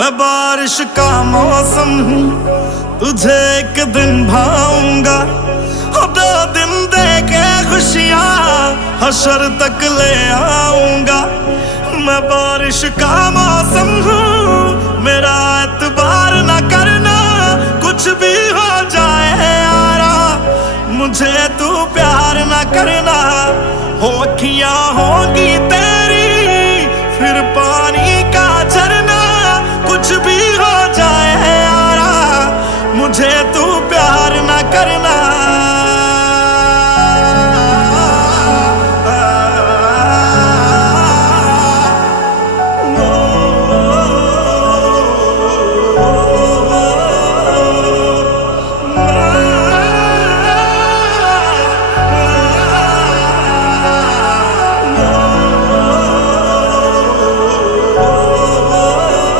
मैं बारिश का मौसम हूँ, तुझे एक दिन भाऊंगा। 2 दिन दे के खुशियाँ हशर तक ले आऊंगा। मैं बारिश का मौसम हूँ, मेरा एतबार ना करना, कुछ भी हो जाए यारा, मुझे तू प्यार ना करना। हो अखियाँ हो